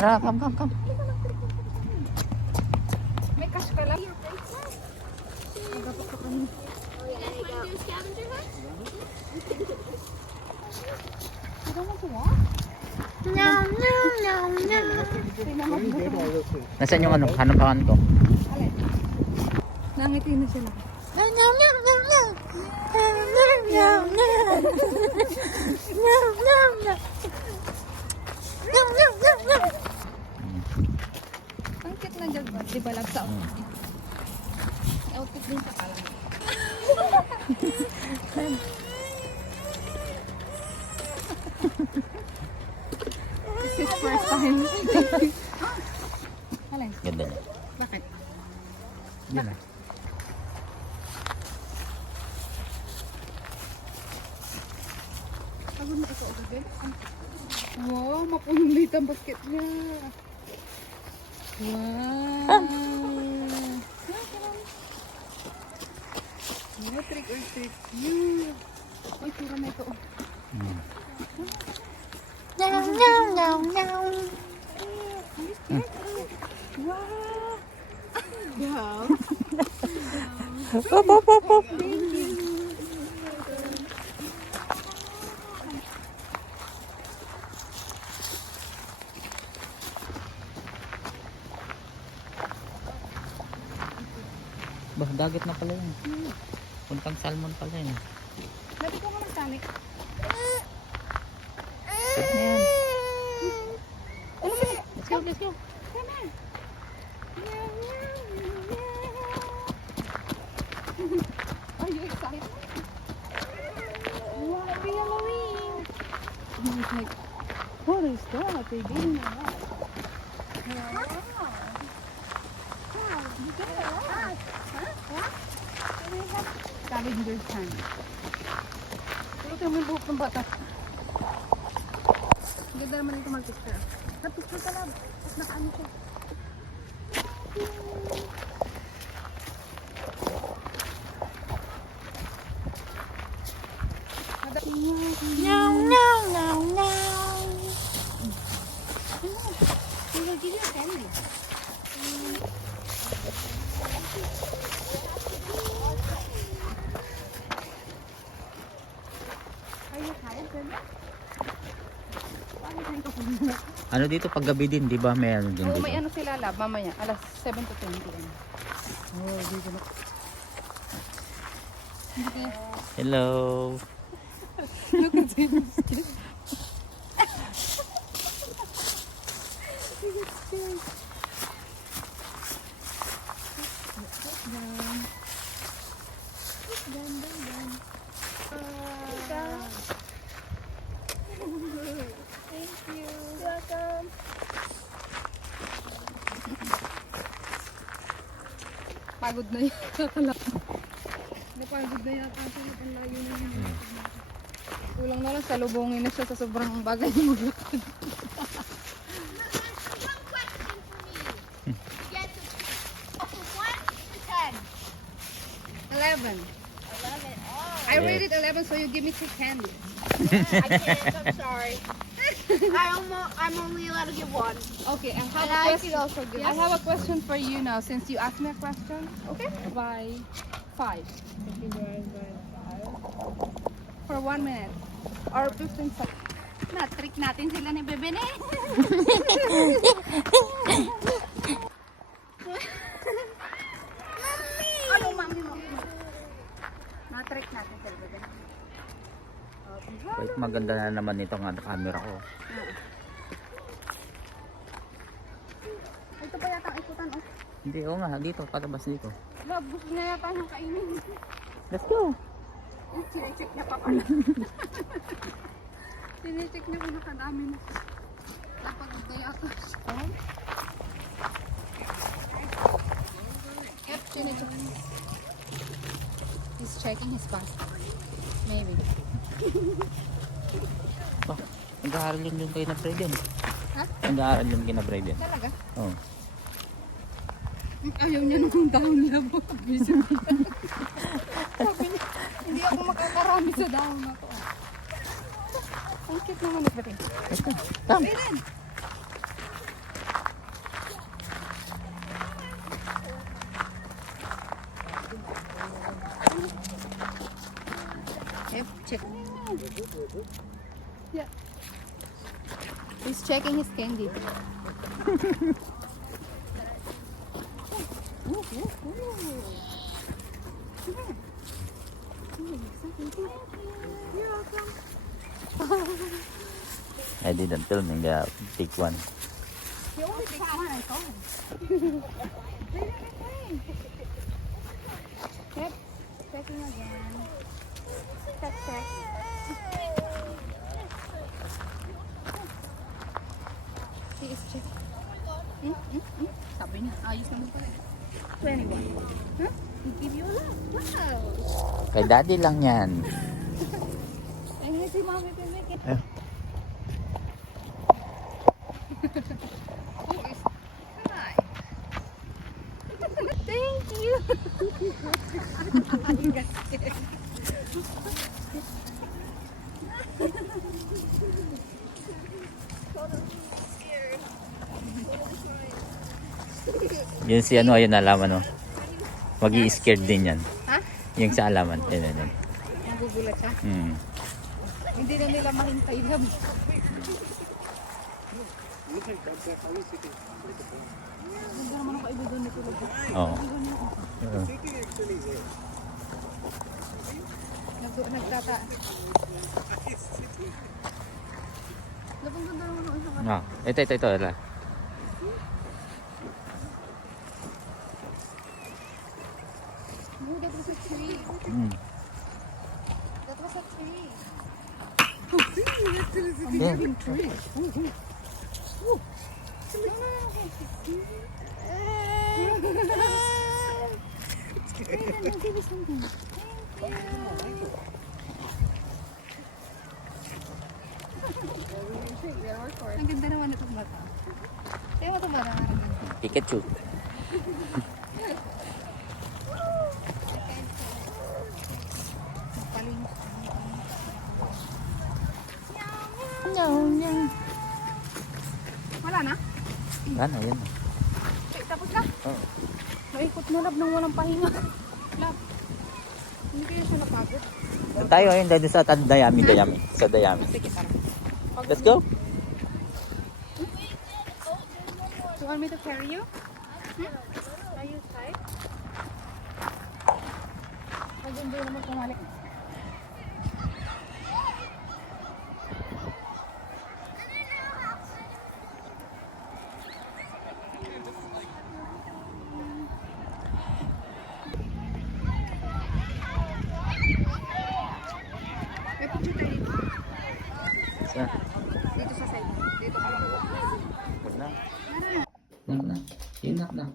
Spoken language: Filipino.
Tara, come. May cash ka lang. Nasaan yung ano? Hanapangan ko. Nangiti na sila. Ang cute na dyan ba? Di ba lang sa outfit? Outfit din sa kalang. This is first time. Alay, Ganda niya. bakit? Yan na. Pagod na ito agad. Wow, mapunulit ang basket niya. Wow. No trick or treat. Ay, pura na ito. Wow. Hop. Bah, dagat na pala yun. Puntang salmon pala yun. Nabi ko nga magtanik. Pwede na yan. Ano ba? Let's go. Come on. Are you excited? Wow, happy Halloween! I was like, what is that? They gave me that. Wow. Wow, you get it all. Huh? Scavenger's hand. Pero ito yung buhok ng bata. Ganda naman ito mag-picture. Na-picture ka lang. Tapos nakaano siya. No. We will give you a candy. Are you tired, Bebe? Bakit hindi ka pumunta? Ano dito pag gabi din, di ba? May ano din Oo, dito. may ano sila lab mamaya. Alas 7 to 10 p.m. Oh, dito na. Hello. Look at him. Thank you. Welcome. Pagod na yun. Napagod na yata siya. Ang layo na yun. Kulang na lang sa lubungin na siya sa sobrang bagay mo. One question for me. Yes, from 1 to 10. 11. 11. Oh, I rated 11 so you give me 2 candies. yeah, I can't. I'm sorry. I'm only allowed to give 1. Okay, I And have I a could question. also give I have a question for you now since you asked me a question. Okay. By 5. For 1 minute. Or 15 seconds. Na-trick natin sila ni Bebe ne. Ano, mami? Na-trick natin sila Bebe. Wait, maganda na naman itong camera ko. Ito pa yata ang ikutan. Oh. Hindi, oo nga. Dito, patabas dito. Love, gusto niya yata niyang kainin. Let's go. Sinecheck niya pa pala. Sinecheck niya kung nakadami na. Napagod na yata siya. Yep, sinecheck. He's checking his basket. Maybe. Oh, nag-aaral yung kay na Brayden. Ha? Nag-aaral yung kay na Brayden. Talaga? Oh. Ayaw niya nung down labo. Busy mo. Sabi niya, hindi ako makakarami sa down na to. Ang cute naman ito rin. Let's go. Come. Brayden! Yeah. He's checking his candy. Ooh, ooh, ooh. Come here. You're welcome. I didn't filming the big one. You only picked one, I saw him. They didn't play. Yep. Checking again. Check, check. He is checking. Sabi niya, ayos naman pala. 21. Huh? He give you a lot. Wow. Kay daddy lang yan. Ay, nga si Mami Pimik. Eh. Oh, it's hi. Thank you. You got scared. Yun si ano, ayun alaman mo. Mag-i-scared din yan. Ha? Yung sa alaman. Yun, yun, yun. Nagugulat siya. Hmm. Hindi na nila mahintay lang. Ganda naman ang kaibigan nito. Oo. Nagtata. Labang ganda naman ang isang Ah, ito. Ala. Oh, that was a tree. Hmm. That was a tree. Yeah. Moving tree. Oh. Give me something. Thank you. Ang ganda naman itong bata. Kaya mo itong bata. Pikachu. Wala na? Ano, yun. Okay, tapos na? Oo. Naikot na lab nang walang pahinga. Lab. Hindi kaya siya napagod. Tayo ayun dahil sa Dayami. Sa Dayami. Sige, parang. Let's go. You want me to carry you? Are you tired? Maganda naman kumalik. May picture tayo dito. Sa. Dito sa side. Dito ka lang. Wag na. Nak. Yun nak.